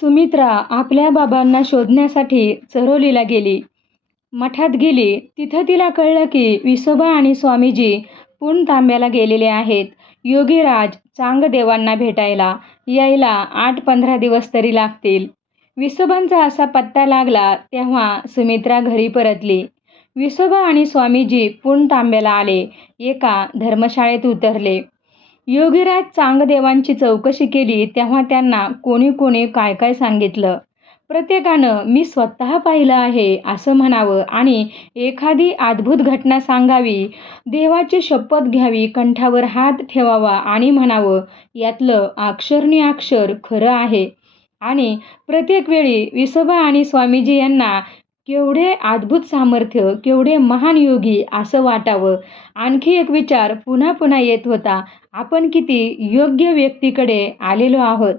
सुमित्रा आपल्या बाबांना शोधण्यासाठी चरोलीला गेली. मठात गेली तिथं तिला कळलं की विसोबा आणि स्वामीजी पुणतांब्याला गेलेले आहेत. योगीराज चांगदेवांना भेटायला यायला आठ पंधरा दिवस तरी लागतील. विसोबांचा असा पत्ता लागला तेव्हा सुमित्रा घरी परतली. विसोबा आणि स्वामीजी पुणतांब्याला आले. एका धर्मशाळेत उतरले. योगीराज चांगदेवांची चौकशी केली तेव्हा त्यांना कोणी कोणी काय काय सांगितलं. प्रत्येकानं मी स्वतः पाहिलं आहे असं म्हणावं आणि एखादी अद्भुत घटना सांगावी, देवाची शपथ घ्यावी, कंठावर हात ठेवावा आणि म्हणावं यातलं अक्षरनिअक्षर खरं आहे आणि प्रत्येक वेळी विसोबा आणि स्वामीजी यांना केवढे अद्भुत सामर्थ्य, केवढे महान योगी असं वाटावं. आणखी एक विचार पुन्हा पुन्हा येत होता, आपण किती योग्य व्यक्तीकडे आलेलो आहोत.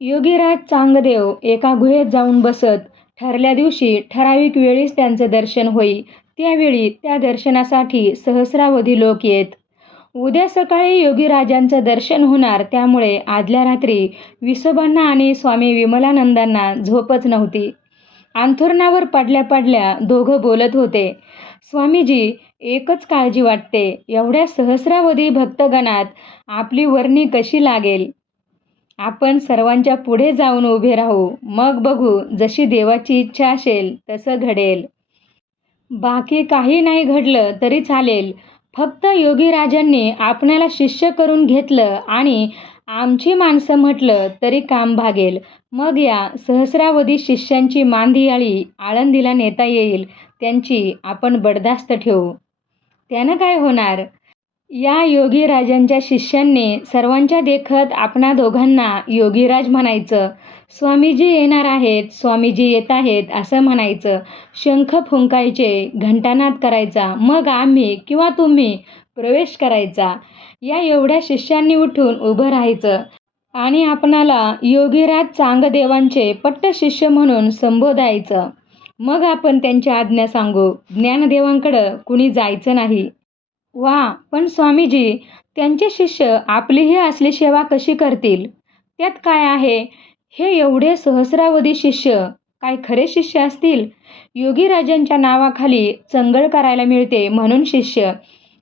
योगीराज चांगदेव एका गुहेत जाऊन बसत. ठरल्या दिवशी ठराविक वेळीच त्यांचं दर्शन होई. त्यावेळी त्या दर्शनासाठी सहस्रावधी लोक येत. उद्या सकाळी योगीराजांचं दर्शन होणार त्यामुळे आदल्या रात्री विसोबांना आणि स्वामी विमलानंदांना झोपच नव्हती. अंथरुणावर पडल्या पडल्या दोघं बोलत होते. स्वामीजी, एकच काळजी वाटते, एवढ्या सहस्रावधी भक्तगणात आपली वर्णी कशी लागेल? आपण सर्वांच्या पुढे जाऊन उभे राहू, मग बघू जशी देवाची इच्छा असेल तसं घडेल. बाकी काही नाही घडलं तरी चालेल, फक्त योगीराजांनी आपणाला शिष्य करून घेतलं आणि आमची माणसं म्हटलं तरी काम भागेल. मग या सहस्रावधी शिष्यांची मांदियाळी आळंदीला नेता येईल. त्यांची आपण बडदास्त ठेवू. त्यानं काय होणार? या योगीराजांच्या शिष्यांनी सर्वांच्या देखत आपणा दोघांना योगीराज म्हणायचं. स्वामीजी येणार आहेत, स्वामीजी येत आहेत असं म्हणायचं. शंख फुंकायचे, घंटानाद करायचा. मग आम्ही किंवा तुम्ही प्रवेश करायचा. या एवढ्या शिष्यांनी उठून उभं राहायचं आणि आपणाला योगीराज चांगदेवांचे पट्टशिष्य म्हणून संबोधायचं. मग आपण त्यांची आज्ञा सांगू. ज्ञानदेवांकडं कुणी जायचं नाही. वा, पण स्वामीजी, त्यांचे शिष्य आपलीही असली सेवा कशी करतील? त्यात काय आहे? हे एवढे सहस्रावधी शिष्य काय खरे शिष्य असतील? योगीराजांच्या नावाखाली चंगळ करायला मिळते म्हणून शिष्य.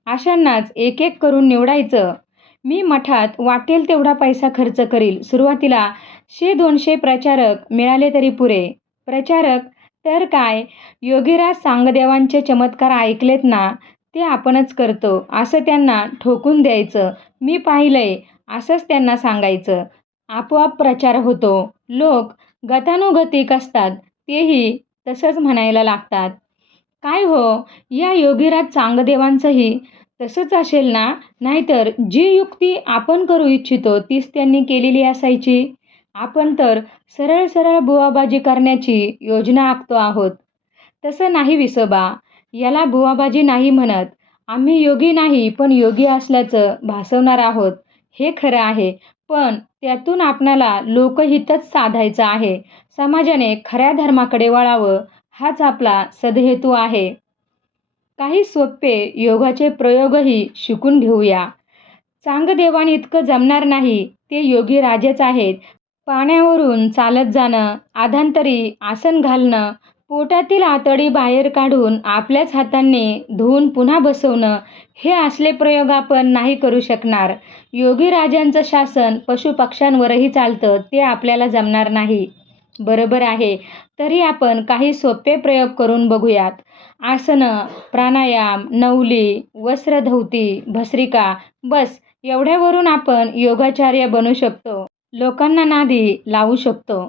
अशांनाच एक एक करून निवडायचं. मी मठात वाटेल तेवढा पैसा खर्च करील. सुरुवातीला शे दोनशे प्रचारक मिळाले तरी पुरे. प्रचारक? तर काय, योगीराज सांगदेवांचे चमत्कार ऐकलेत ना, ते आपणच करतो असं त्यांना ठोकून द्यायचं. मी पाहिलंय असंच त्यांना सांगायचं. आपोआप प्रचार होतो. लोक गतानुगतिक असतात तेही तसंच म्हणायला लागतात. काय हो, या योगीराज चांगदेवांचंही तसंच असेल ना? नाहीतर जी युक्ती आपण करू इच्छितो तीच त्यांनी केलेली असायची. आपण तर सरळ सरळ बुवाबाजी करण्याची योजना आखतो आहोत. तसं नाही विसोबा, याला बुवाबाजी नाही म्हणत. आम्ही योगी नाही पण योगी असल्याचं भासवणार आहोत हे खरं आहे, पण त्यातून आपणाला लोकहितच साधायचं आहे. समाजाने खऱ्या धर्माकडे वळावं हाच आपला सदहेतू आहे. काही सोपे योगाचे प्रयोगही शिकून घेऊया. चांगदेवांइतकं जमणार नाही. ते योगीराजच आहेत. पाण्यावरून चालत जाणं, आधांतरी आसन घालणं, पोटातील आतडी बाहेर काढून आपल्याच हातांनी धुवून पुन्हा बसवणं हे असले प्रयोग आपण नाही करू शकणार. योगीराजांचं शासन पशुपक्ष्यांवरही चालतं ते आपल्याला जमणार नाही. बरोबर आहे. तरी आपण काही सोपे प्रयोग करून बघूयात. आसनं, प्राणायाम, नवली, वस्त्रधौती, भस्रिका बस एवढ्यावरून आपण योगाचार्य बनू शकतो. लोकांना नादी लावू शकतो.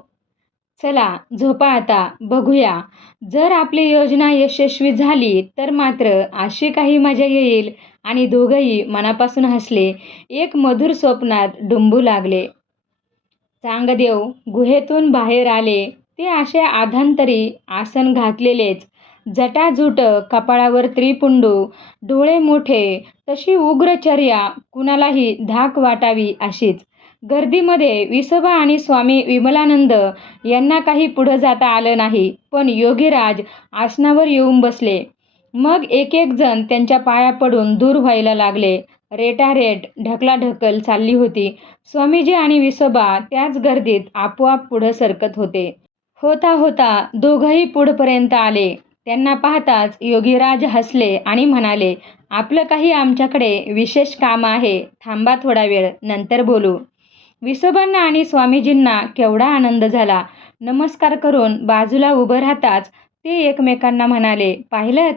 चला झोपा आता, बघूया. जर आपली योजना यशस्वी झाली तर मात्र अशी काही मजा येईल आणि दोघंही मनापासून हसले. एक मधुर स्वप्नात डुंबू लागले. चांगदेव गुहेतून बाहेर आले. ते असे आधांतरी आसन घातलेलेच. जटाजूट, कपाळावर त्रिपुंडू, डोळे मोठे. तशी उग्रचर्या कुणालाही धाक वाटावी अशीच. गर्दीमध्ये विसोबा आणि स्वामी विमलानंद यांना काही पुढं जाता आलं नाही. पण योगीराज आसनावर येऊन बसले. मग एक एक जण त्यांच्या पाया पडून दूर व्हायला लागले. रेटारेट ढकलाढकल चालली होती स्वामीजी आणि विसोबा त्याच गर्दीत आपोआप पुढं सरकत होते होता होता दोघंही पुढपर्यंत आले त्यांना पाहताच योगीराज हसले आणि म्हणाले आपलं काही आमच्याकडे विशेष काम आहे. थांबा थोडा वेळ नंतर बोलू विसोबांना आणि स्वामीजींना केवढा आनंद झाला. नमस्कार करून बाजूला उभं राहताच ते एकमेकांना म्हणाले पाहिलं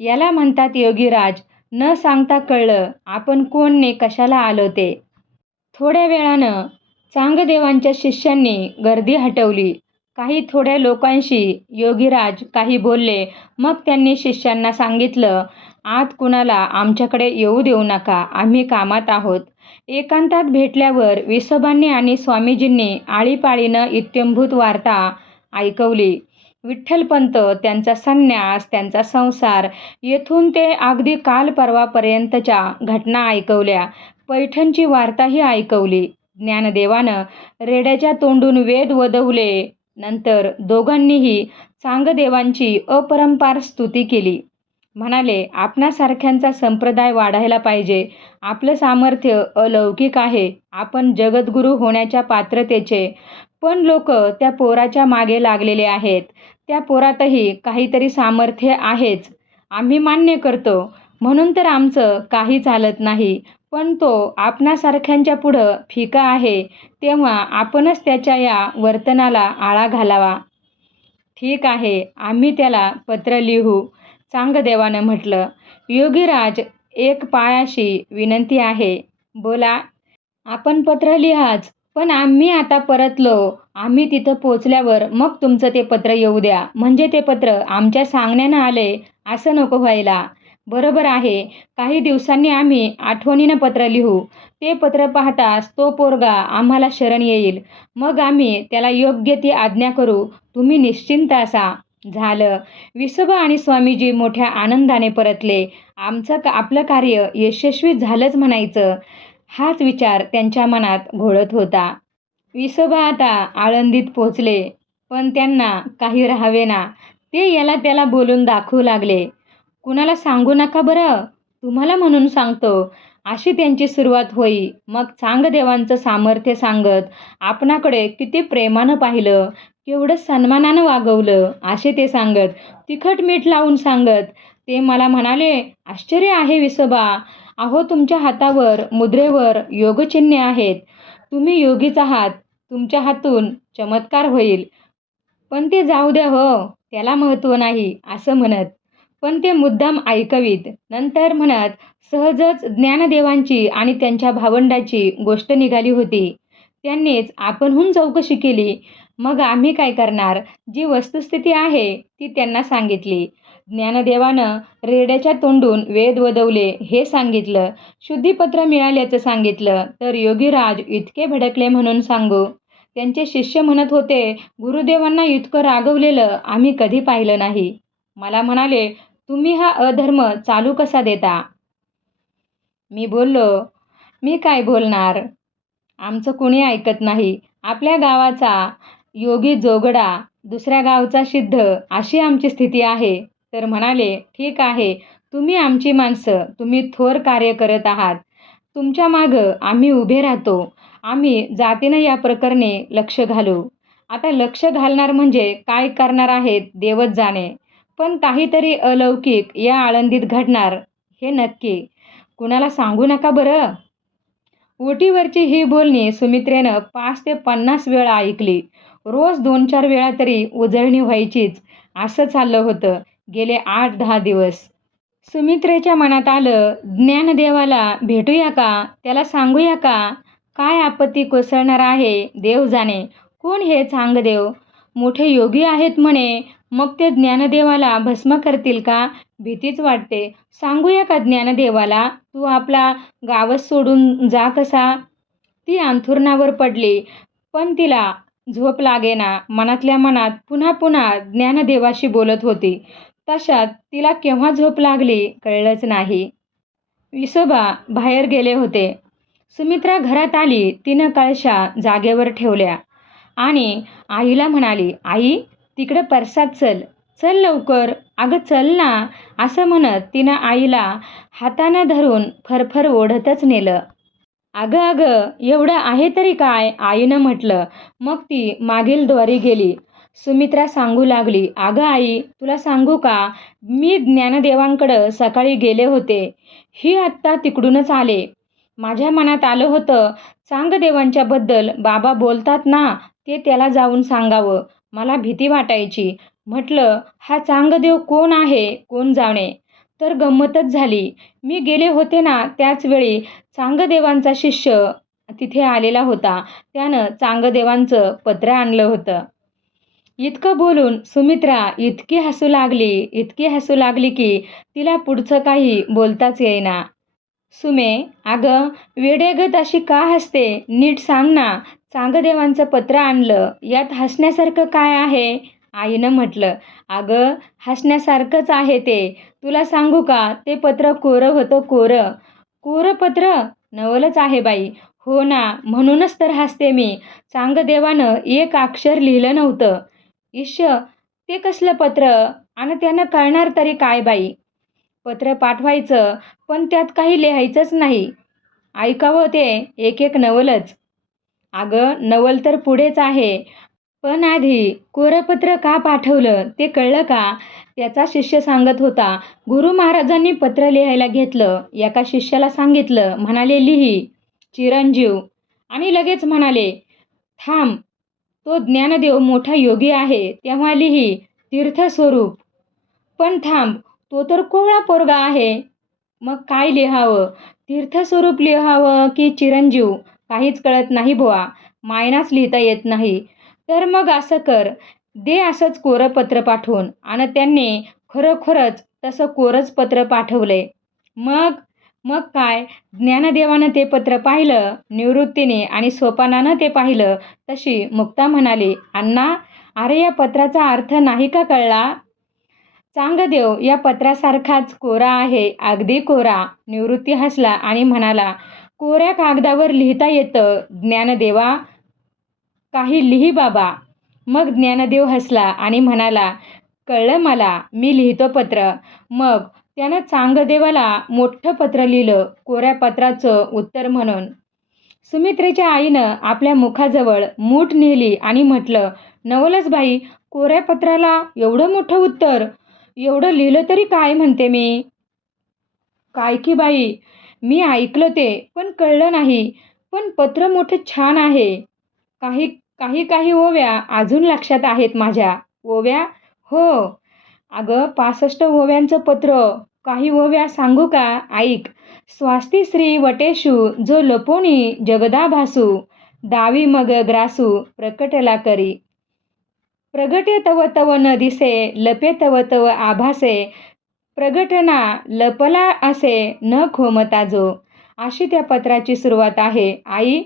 याला म्हणतात योगीराज. न सांगता कळलं आपण कोणने कशाला आलो ते. थोड्या वेळानं चांगदेवांच्या शिष्यांनी गर्दी हटवली. काही थोड्या लोकांशी योगीराज काही बोलले. मग त्यांनी शिष्यांना सांगितलं आत कुणाला आमच्याकडे येऊ देऊ नका. आम्ही कामात आहोत. एकांतात भेटल्यावर विसोबांनी आणि स्वामीजींनी आळीपाळीनं इत्यंभूत वार्ता ऐकवली. विठ्ठलपंत त्यांचा संन्यास त्यांचा संसार येथून ते अगदी काल परवापर्यंतच्या घटना ऐकवल्या. पैठणची वार्ताही ऐकवली. ज्ञानदेवानं रेड्याच्या तोंडून वेद वदवले. नंतर दोघांनीही चांगदेवांची अपरंपार स्तुती केली. म्हणाले आपणासारख्यांचा संप्रदाय वाढायला पाहिजे. आपलं सामर्थ्य अलौकिक आहे. आपण जगद्गुरू होण्याच्या पात्रतेचे. पण लोक त्या पोराच्या मागे लागलेले आहेत. त्या पोरातही काहीतरी सामर्थ्य आहेच. आम्ही मान्य करतो. म्हणून तर आमचं काही चालत नाही. पण तो आपणासारख्यांच्या पुढं फिका आहे तेव्हा आपणच त्याच्या या वर्तनाला आळा घालावा. ठीक आहे आम्ही त्याला पत्र लिहू चांगदेवानं म्हटलं. योगीराज एक पायाशी विनंती आहे बोला. आपण पत्र लिहाच पण आम्ही आता परतलो. आम्ही तिथं पोचल्यावर मग तुमचं ते पत्र येऊ द्या. म्हणजे ते पत्र आमच्या सांगण्यानं आले असं नको व्हायला. बरोबर आहे. काही दिवसांनी आम्ही आठवणीनं पत्र लिहू. ते पत्र पाहताच तो पोरगा आम्हाला शरण येईल. मग आम्ही त्याला योग्य ती आज्ञा करू. तुम्ही निश्चिंत असा. झालं. विसोबा आणि स्वामीजी मोठ्या आनंदाने परतले. आमचं का आपलं कार्य यशस्वी झालंच म्हणायचं. हाच विचार त्यांच्या मनात घोळत होता. विसोबा आता आळंदीत पोचले पण त्यांना काही राहावे ना. ते याला त्याला बोलून दाखवू लागले. कुणाला सांगू नका बरं. तुम्हाला म्हणून सांगतो. अशी त्यांची सुरुवात होई. मग चांगदेवांचं सामर्थ्य सांगत आपणाकडे किती प्रेमानं पाहिलं. केवढं सन्मानानं वागवलं. असे ते सांगत. तिखट मीठ लावून सांगत. ते मला म्हणाले आश्चर्य आहे विसोबा. अहो तुमच्या हातावर मुद्रेवर योगचिन्हे आहेत. तुम्ही योगीच आहात. तुमच्या हातून चमत्कार होईल. पण ते जाऊ द्या हो. त्याला महत्त्व नाही असं म्हणत. पण ते मुद्दाम ऐकवीत. नंतर म्हणत सहजच ज्ञानदेवांची आणि त्यांच्या भावंडाची गोष्ट निघाली होती. त्यांनीच आपणहून चौकशी केली. मग आम्ही काय करणार? जी वस्तुस्थिती आहे ती त्यांना सांगितली. ज्ञानदेवानं रेड्याच्या तोंडून वेद वदवले हे सांगितलं. शुद्धीपत्र मिळाल्याचं सांगितलं. तर योगीराज इतके भडकले म्हणून सांगू. त्यांचे शिष्य म्हणत होते गुरुदेवांना इतकं रागवलेलं आम्ही कधी पाहिलं नाही. मला म्हणाले तुम्ही हा अधर्म चालू कसा देता? मी बोललो मी काय बोलणार? आमचं कुणी ऐकत नाही. आपल्या गावाचा योगी जोगडा दुसऱ्या गावचा सिद्ध अशी आमची स्थिती आहे. तर म्हणाले ठीक आहे. तुम्ही आमची माणसं तुम्ही थोर कार्य करत आहात. तुमच्या मागं आम्ही उभे राहतो. आम्ही जातीनं या प्रकरणी लक्ष घालू. आता लक्ष घालणार म्हणजे काय करणार आहेत देवच जाणे. पण काहीतरी अलौकिक या आळंदीत घडणार हे नक्की. कुणाला सांगू नका बरं? ओटीवरची ही बोलणी सुमित्रेनं पाच ते पन्नास वेळा ऐकली. रोज दोन चार वेळा तरी उजळणी व्हायचीच असं चाललं होतं गेले आठ दहा दिवस. सुमित्रेच्या मनात आलं ज्ञानदेवाला भेटूया का? त्याला सांगूया का? काय आपत्ती कोसळणार आहे देव जाणे कोण हे चांगदेव? मोठे योगी आहेत म्हणे मग ते ज्ञानदेवाला भस्म करतील का? भीतीच वाटते. सांगूया का ज्ञानदेवाला? तू आपला गावच सोडून जा कसा? ती अंथुरणावर पडली. पण तिला झोप लागेना. मनातल्या मनात पुन्हा पुन्हा ज्ञानदेवाशी बोलत होती. तशात तिला केव्हा झोप लागली कळलंच नाही. विसोबा बाहेर गेले होते. सुमित्रा घरात आली. तिनं कळशा जागेवर ठेवल्या. आणि आईला म्हणाली आई तिकडं परसात चल. चल लवकर. अगं चल ना. असं म्हणत तिनं आईला हातानं धरून फरफर ओढतच नेलं. अगं अगं एवढं आहे तरी काय? आईनं म्हटलं. मग ती मागील द्वारी गेली. सुमित्रा सांगू लागली. अगं आई तुला सांगू का? मी ज्ञानदेवांकडं सकाळी गेले होते. ही आत्ता तिकडूनच आले. माझ्या मनात आलं होतं चांगदेवांच्याबद्दल बाबा बोलतात ना ते त्याला जाऊन सांगावं. मला भीती वाटायची. म्हटलं हा चांगदेव कोण आहे कोण जाणे? तर गंमतच झाली. मी गेले होते ना त्याचवेळी चांगदेवांचा शिष्य तिथे आलेला होता. त्यानं चांगदेवांचं पत्र आणलं होतं. इतकं बोलून सुमित्रा इतकी हसू लागली इतकी हसू लागली की तिला पुढचं काही बोलताच येईना. सुमे अगं वेडेगत अशी का हसते? नीट सांग ना चांगदेवांचं पत्र आणलं. यात हसण्यासारखं काय आहे? आईनं म्हटलं अगं हसण्यासारखंच आहे ते. तुला सांगू का? ते पत्र कोरं होतं कोरं. कोरं पत्र? नवलच आहे बाई. हो ना म्हणूनच तर हसते मी. चांगदेवानं एक अक्षर लिहिलं नव्हतं. ईश ते कसलं पत्र? आणि त्यानं कळणार तरी काय बाई? पत्र पाठवायचं पण त्यात काही लिहायचंच नाही. ऐकावं ते एक एक नवलच. अगं नवल तर पुढेच आहे. पण आधी कोरपत्र का पाठवलं ते कळलं का? त्याचा शिष्य सांगत होता गुरु महाराजांनी पत्र लिहायला घेतलं. एका शिष्याला सांगितलं म्हणाले लिही. चिरंजीव आणि लगेच म्हणाले थांब तो ज्ञानदेव मोठा योगी आहे तेव्हा लिही तीर्थस्वरूप. पण थांब तो तर कोवळा पोरगा आहे. मग काय लिहावं? तीर्थस्वरूप लिहावं की चिरंजीव? काहीच कळत नाही बुवा. मायनाच लिहिता येत नाही. तर मग असं कर. दे असंच कोरं पत्र पाठवून. आणि त्यांनी खरोखरच तसं कोरंच पत्र पाठवलंय मग? मग काय? ज्ञानदेवानं ते पत्र पाहिलं निवृत्तीने आणि सोपानानं ते पाहिलं तशी मुक्ता म्हणाली अण्णा अरे या पत्राचा अर्थ नाही का कळला? चांगदेव या पत्रासारखाच कोरा आहे. अगदी कोरा. निवृत्ती हसला आणि म्हणाला कोऱ्या कागदावर लिहिता येतं ज्ञानदेवा. काही लिही बाबा. मग ज्ञानदेव हसला आणि म्हणाला कळलं मला मी लिहितो पत्र. मग त्यानं चांगदेवाला मोठं पत्र लिहिलं कोऱ्या पत्राचं उत्तर म्हणून. सुमित्रेच्या आईनं आपल्या मुखाजवळ मूठ नेली आणि म्हटलं नवलच बाई कोऱ्या पत्राला एवढं मोठं उत्तर? एवढं लिहिलं तरी काय म्हणते मी? काय की बाई मी ऐकलं ते पण कळलं नाही. पण पत्र मोठं छान आहे. काही काही काही ओव्या अजून लक्षात आहेत माझ्या. ओव्या? हो. अगं पासष्ट ओव्यांचं पत्र. काही ओव्या सांगू का? ऐक. स्वास्ती श्री वटेशू जो लपोणी जगदा भासू दावी मग ग्रासू प्रकटला करी. प्रगटे तव तव न दिसे लपे तव तव आभासे प्रगटना लपला असे न खोमता जो. अशी त्या पत्राची सुरुवात आहे. आई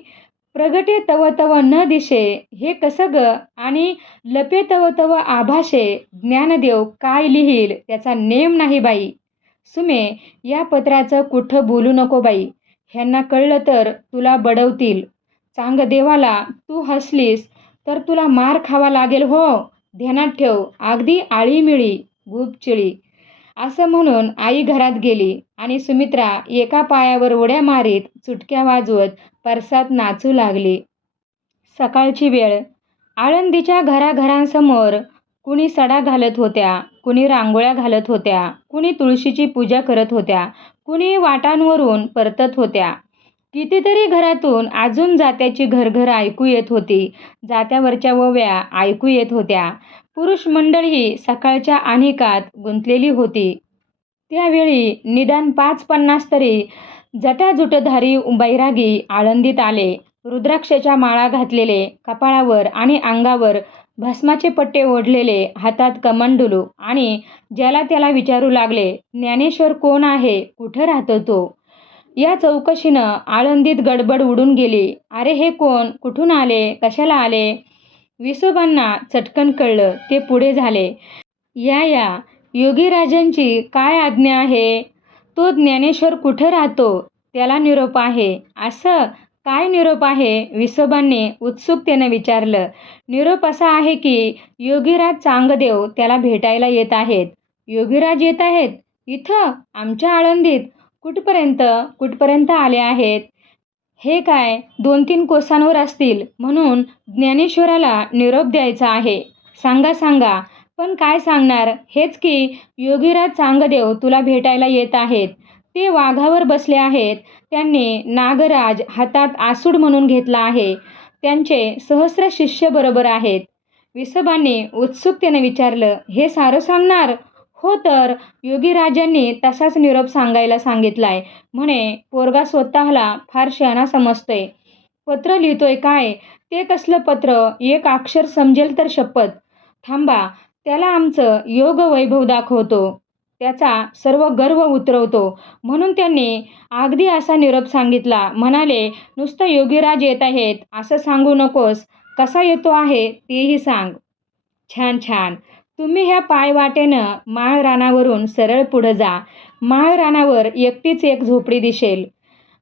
प्रगटे तव तव न दिशे हे कसं ग? आणि लपे तव तव आभाषे ज्ञानदेव काय लिहील? त्याचा नेम नाही बाई. सुमे या पत्राचं कुठं बोलू नको बाई. ह्यांना कळलं तर तुला बडवतील. चांग देवाला तू हसलीस तर तुला मार खावा लागेल हो. ध्यानात ठेव. अगदी आळीमिळी गुपचिळी. असं म्हणून आई घरात गेली आणि सुमित्रा एका पायावर उड्या मारीत चुटक्या वाजवत परसात नाचू लागली. सकाळची वेळ. आळंदीच्या घराघरांसमोर कुणी सडा घालत होत्या कुणी रांगोळ्या घालत होत्या कुणी तुळशीची पूजा करत होत्या कुणी वाटांवरून परतत होत्या. कितीतरी घरातून अजून जात्याची घरघर ऐकू येत होती जात्यावरच्या वव्या ऐकू येत होत्या. पुरुष मंडळी सकाळच्या आणिकात गुंतलेली होती. त्यावेळी निदान पाच पन्नास तरी जटाजुटधारी बैरागी आळंदीत आले. रुद्राक्षाच्या माळा घातलेले कपाळावर आणि अंगावर भस्माचे पट्टे ओढलेले हातात कमंडुलू आणि ज्याला त्याला विचारू लागले ज्ञानेश्वर कोण आहे कुठं राहतो तो? या चौकशीनं आळंदीत गडबड उडून गेली. अरे हे कोण? कुठून आले? कशाला आले? विसोबांना चटकन कळलं ते पुढे झाले. या या योगीराजांची काय आज्ञा आहे? तो ज्ञानेश्वर कुठं राहतो? त्याला निरोप आहे. असं काय निरोप आहे? विसोबांनी उत्सुकतेनं विचारलं. निरोप असा आहे की योगीराज चांगदेव त्याला भेटायला येत आहेत. योगीराज येत आहेत? इथं? आमच्या आळंदीत? कुठपर्यंत? कुठपर्यंत आले आहेत? हे काय? दोन तीन कोसांवर असतील. म्हणून ज्ञानेश्वराला निरोप द्यायचा आहे. सांगा सांगा. पण काय सांगणार? हेच की योगीराज चांगदेव तुला भेटायला येत आहेत. ते वाघावर बसले आहेत. त्यांनी नागराज हातात आसूड म्हणून घेतला आहे. त्यांचे सहस्र शिष्य बरोबर आहेत. विसबांनी उत्सुकतेने विचारलं हे सारं सांगणार? हो तर योगीराजांनी तसाच निरोप सांगायला सांगितलाय. म्हणे पोरगा स्वतःला फार शहाणा समजतोय. पत्र लिहितोय काय? ते कसलं पत्र? एक अक्षर समजेल तर शपथ. थांबा त्याला आमचं योग वैभव दाखवतो. त्याचा सर्व गर्व उतरवतो. म्हणून त्यांनी अगदी असा निरोप सांगितला. म्हणाले नुसतं योगीराज येत आहेत असं सांगू नकोस. कसा येतो आहे तेही सांग. छान छान. तुम्ही ह्या पायवाटेनं माळ रानावरून सरळ पुढं जा. माळ रानावर एकटीच एक झोपडी दिसेल.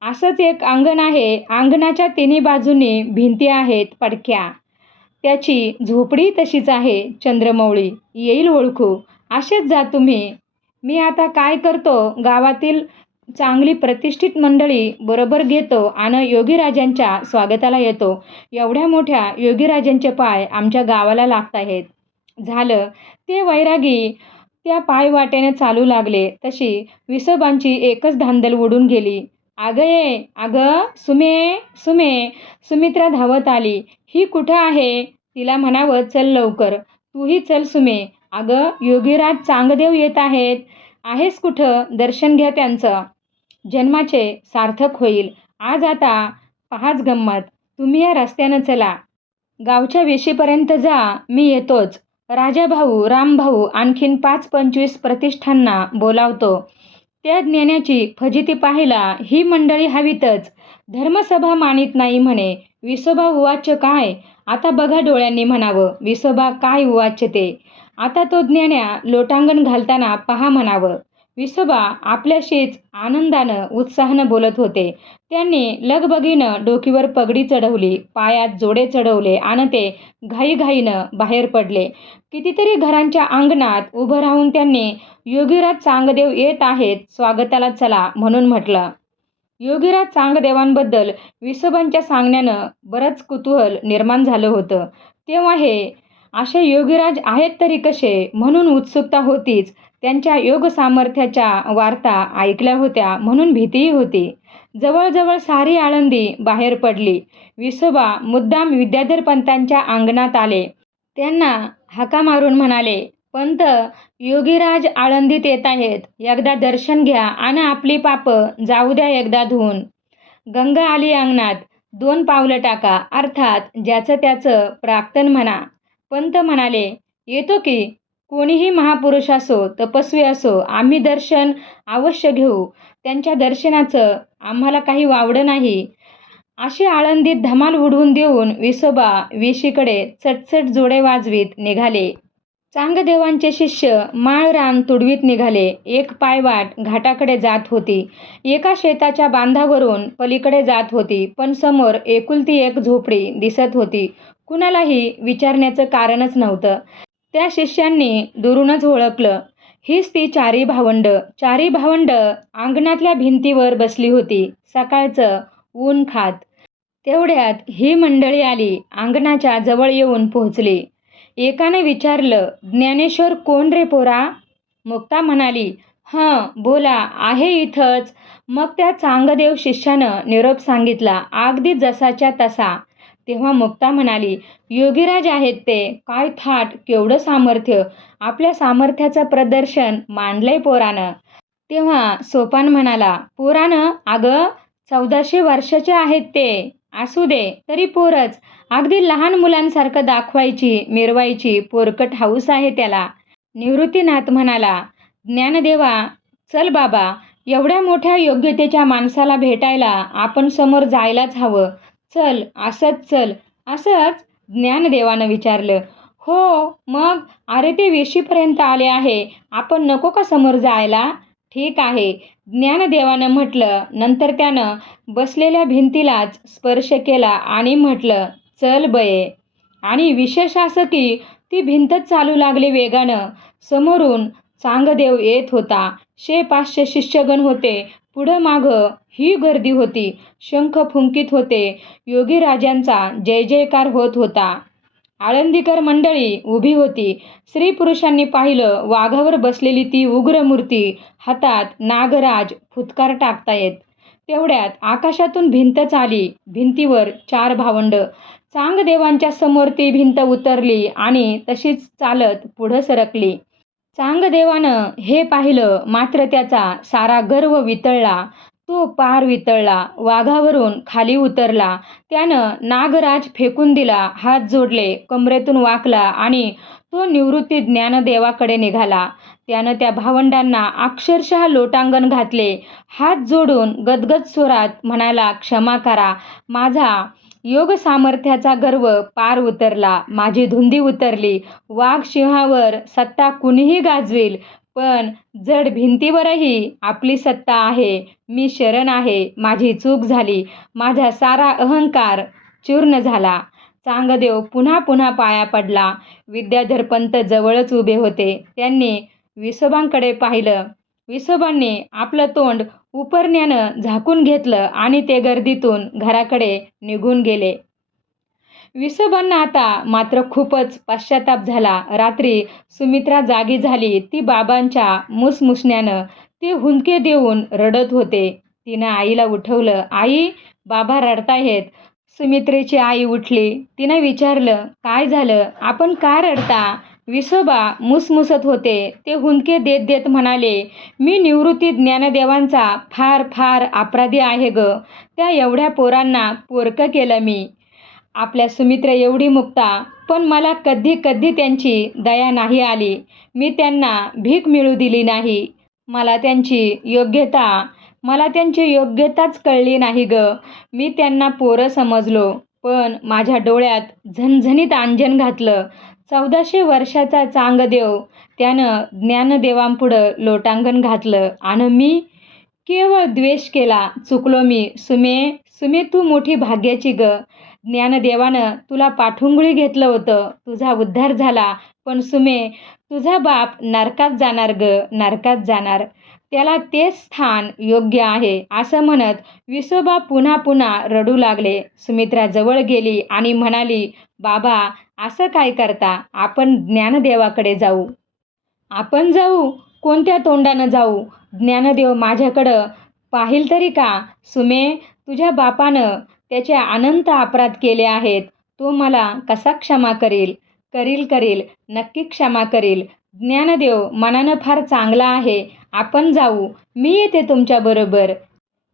असंच एक अंगण आहे. अंगणाच्या तिन्ही बाजूंनी भिंती आहेत पडक्या. त्याची झोपडी तशीच आहे चंद्रमौळी. येईल ओळखू. असेच जा तुम्ही. मी आता काय करतो? गावातील चांगली प्रतिष्ठित मंडळी बरोबर घेतो आणि योगीराजांच्या स्वागताला येतो. एवढ्या मोठ्या योगीराजांचे पाय आमच्या गावाला लागत आहेत झालं. ते वैरागी त्या पायवाटेने चालू लागले. तशी विसोबांची एकच धांदल उडून गेली. अगं ये अगं सुमे सुमे सुमित्रा धावत आली. ही कुठं आहे? तिला म्हणावं चल लवकर. तूही चल सुमे. अगं योगीराज चांगदेव येत आहेत. आहेस कुठं? दर्शन घ्या त्यांचं. जन्माचे सार्थक होईल. आज आता पहाच गंमत. तुम्ही या रस्त्यानं चला. गावच्या वेशीपर्यंत जा. मी येतोच. राजाभाऊ रामभाऊ आणखीन पाच पंचवीस प्रतिष्ठांना बोलावतो. त्या ज्ञानाची फजिती पाहायला ही मंडळी हवीतच. धर्मसभा मानित नाही म्हणे विसोबा उवाच्य काय? आता बघा डोळ्यांनी म्हणावं विसोबा काय उवाच्य ते? आता तो ज्ञान्या लोटांगण घालताना पहा म्हणावं. विसोबा आपल्याशीच आनंदानं उत्साहानं बोलत होते. त्यांनी लगबगीनं डोकीवर पगडी चढवली पायात जोडे चढवले आणि ते घाईघाईनं बाहेर पडले. कितीतरी घरांच्या अंगणात उभं राहून त्यांनी योगीराज चांगदेव येत आहेत स्वागताला चला म्हणून म्हटलं. योगीराज चांगदेवांबद्दल विसोबांच्या सांगण्यानं बरंच कुतूहल निर्माण झालं होतं. तेव्हा हे असे योगीराज आहेत तरी कसे? म्हणून उत्सुकता होतीच. त्यांच्या योग सामर्थ्याच्या वार्ता ऐकल्या होत्या म्हणून भीतीही होती. जवळजवळ सारी आळंदी बाहेर पडली. विसोबा मुद्दाम विद्याधर पंतांच्या अंगणात आले. त्यांना हाका मारून म्हणाले पंत योगीराज आळंदीत येत आहेत. एकदा दर्शन घ्या आणि आपली पापं जाऊ द्या एकदा धुवून. गंगा आली अंगणात. दोन पावलं टाका. अर्थात ज्याचं त्याचं प्राक्तन म्हणा. पंत म्हणाले येतो की कोणीही महापुरुष असो तपस्वी असो आम्ही दर्शन अवश्य घेऊ. त्यांच्या दर्शनाचं आम्हाला काही वावडं नाही. अशी आळंदीत धमाल उडवून देऊन विसोबा वेशीकडे चटचट जोडे वाजवीत निघाले. चांगदेवांचे शिष्य माळरान तुडवीत निघाले. एक पायवाट घाटाकडे जात होती. एका शेताच्या बांधावरून पलीकडे जात होती. पण समोर एकुलती एक झोपडी दिसत होती. कुणालाही विचारण्याचं कारणच नव्हतं. त्या शिष्यांनी दुरूनच ओळखलं. हीच ती चारी भावंड. चारी भावंड अंगणातल्या भिंतीवर बसली होती. सकाळचं ऊन खात. तेवढ्यात ही मंडळी आली. अंगणाच्या जवळ येऊन पोहोचली. एकाने विचारलं ज्ञानेश्वर कोण रे पोरा? मुक्ता म्हणाली हं बोला आहे इथंच. मग त्या चांगदेव शिष्यानं निरोप सांगितला अगदी जसाच्या तसा. तेव्हा मुक्ता म्हणाली योगीराज आहेत ते काय थाट केवढं सामर्थ्य. आपल्या सामर्थ्याचं प्रदर्शन मांडलंय पोरानं. तेव्हा सोपान म्हणाला पोरानं अगं चौदाशे वर्षाचे आहेत ते असू दे तरी पोरच. अगदी लहान मुलांसारखं दाखवायची मिरवायची पोरकट हाऊस आहे त्याला. निवृत्तीनाथ म्हणाला ज्ञानदेवा चल बाबा एवढ्या मोठ्या योग्यतेच्या माणसाला भेटायला आपण समोर जायलाच हवं. चल असंच चल. असंच ज्ञानदेवानं विचारलं. हो मग? अरे ते वेशीपर्यंत आले आहे. आपण नको का समोर जायला? ठीक आहे. ज्ञानदेवानं म्हटलं नंतर त्यानं बसलेल्या भिंतीलाच स्पर्श केला आणि म्हटलं चल बये. आणि विशेष असं की ती भिंतच चालू लागली वेगानं. समोरून चांगदेव येत होता. शे पाचशे शिष्यगण होते. पुढं मागं ही गर्दी होती. शंख फुंकीत होते. योगीराजांचा जय जयकार होत होता. आळंदीकर मंडळी उभी होती. स्त्री पुरुषांनी पाहिलं वाघावर बसलेली ती उग्र मूर्ती. हातात नागराज फुतकार टाकतायत. तेवढ्यात आकाशातून भिंतच आली. भिंतीवर चार भावंड. चांगदेवांच्या समोर ती भिंत उतरली आणि तशीच चालत पुढं सरकली. चांगदेवानं हे पाहिलं मात्र त्याचा सारा गर्व वितळला. तो पार वितळला वाघावरून खाली उतरला. त्यानं नागराज फेकून दिला हात जोडले कमरेतून वाकला आणि तो निवृत्ती ज्ञानदेवाकडे निघाला. त्यानं त्या भावंडांना अक्षरशः लोटांगण घातले. हात जोडून गदगद स्वरात म्हणाला क्षमा करा माझा योग सामर्थ्याचा गर्व पार उतरला. माझी धुंदी उतरली. वाघ सिंहावर सत्ता कुणीही गाजवेल पण जड भिंतीवरही आपली सत्ता आहे. मी शरण आहे. माझी चूक झाली. माझा सारा अहंकार चूर्ण झाला. चांगदेव पुन्हा पुन्हा पाया पडला. विद्याधर पंत जवळच उभे होते. त्यांनी विसोबांकडे पाहिलं. विसोबांनी आपलं तोंड उपरण्यानं झाकून घेतलं आणि ते गर्दीतून घराकडे निघून गेले. विसोबांना आता मात्र खूपच पश्चाताप झाला. रात्री सुमित्रा जागी झाली. ती बाबांच्या मुसमुसण्यानं ते हुंदके देऊन रडत होते. तिनं आईला उठवलं. आई बाबा रडताहेत. सुमित्रेची आई उठली. तिनं विचारलं काय झालं? आपण का रडता? विसोबा मुसमुसत होते. ते हुंदके देत देत म्हणाले मी निवृत्ती ज्ञानदेवांचा फार फार अपराधी आहे ग. त्या एवढ्या पोरांना पोरकं केलं मी. आपल्या सुमित्र एवढी मुक्ता पण मला कधी कधी त्यांची दया नाही आली. मी त्यांना भीक मिळू दिली नाही. मला त्यांची योग्यता मला त्यांची योग्यताच कळली नाही ग. मी त्यांना पोरं समजलो पण माझ्या डोळ्यात झणझणीत अंजन घातलं. चौदाशे वर्षाचा चांगदेव. त्यानं ज्ञानदेवांपुढं लोटांगण घातलं आणि मी केवळ द्वेष केला. चुकलो मी. सुमे सुमे तू मोठी भाग्याची ग. ज्ञानदेवानं तुला पाठुंगळी घेतलं होतं. तुझा उद्धार झाला. पण सुमे तुझा बाप नरकात जाणार ग. नरकात जाणार. त्याला तेच स्थान योग्य आहे. असं म्हणत विसोबा पुन्हा पुन्हा रडू लागले. सुमित्रा जवळ गेली आणि म्हणाली बाबा असं काय करता? आपण ज्ञानदेवाकडे जाऊ. आपण जाऊ? कोणत्या तोंडानं जाऊ? ज्ञानदेव माझ्याकडं पाहिल तरी का? सुमे तुझ्या बापानं त्याचे अनंत अपराध केले आहेत. तो मला कसा क्षमा करील? करील करील. नक्की क्षमा करील. ज्ञानदेव मनानं फार चांगला आहे. आपण जाऊ. मी येते तुमच्याबरोबर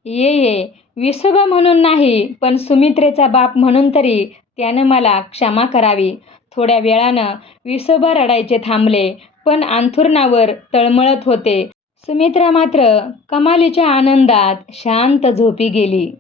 ये ये. विसोबा म्हणून नाही पण सुमित्रेचा बाप म्हणून तरी त्यानं मला क्षमा करावी. थोड्या वेळानं विसोबा रडायचे थांबले पण अंथुरणावर तळमळत होते. सुमित्रा मात्र कमालीच्या आनंदात शांत झोपी गेली.